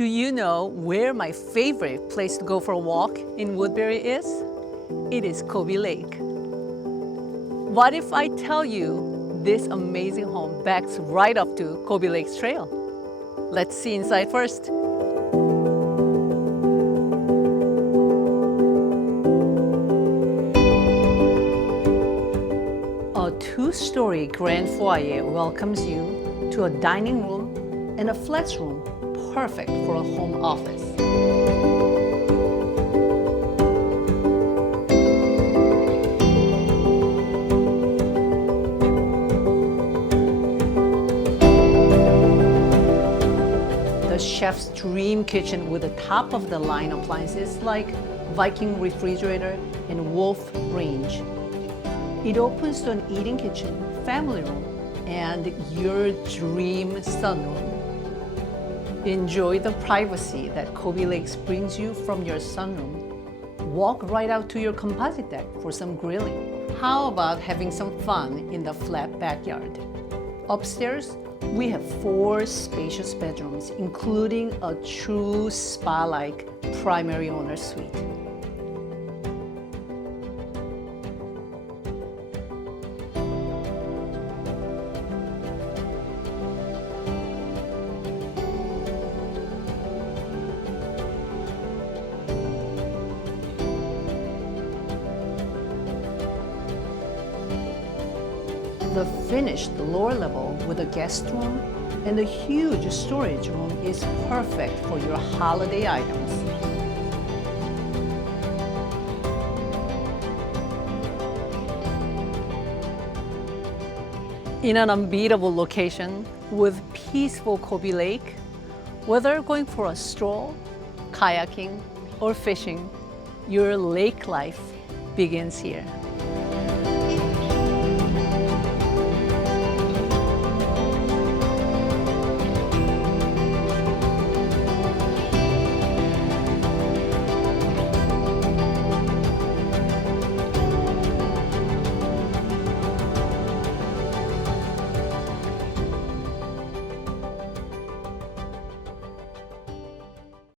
Do you know where my favorite place to go for a walk in Woodbury is? It is Colby Lake. What if I tell you this amazing home backs right up to Colby Lake's trail? Let's see inside first. A two-story grand foyer welcomes you to a dining room and a flex room, perfect for a home office. The chef's dream kitchen with the top-of-the-line appliances like Viking refrigerator and Wolf range. It opens to an eating kitchen, family room, and your dream sunroom. Enjoy the privacy that Colby Lake brings you from your sunroom. Walk right out to your composite deck for some grilling. How about having some fun in the flat backyard? Upstairs, we have 4 spacious bedrooms, including a true spa-like primary owner suite. The finished lower level with a guest room and a huge storage room is perfect for your holiday items. In an unbeatable location with peaceful Colby Lake, whether going for a stroll, kayaking, or fishing, your lake life begins here.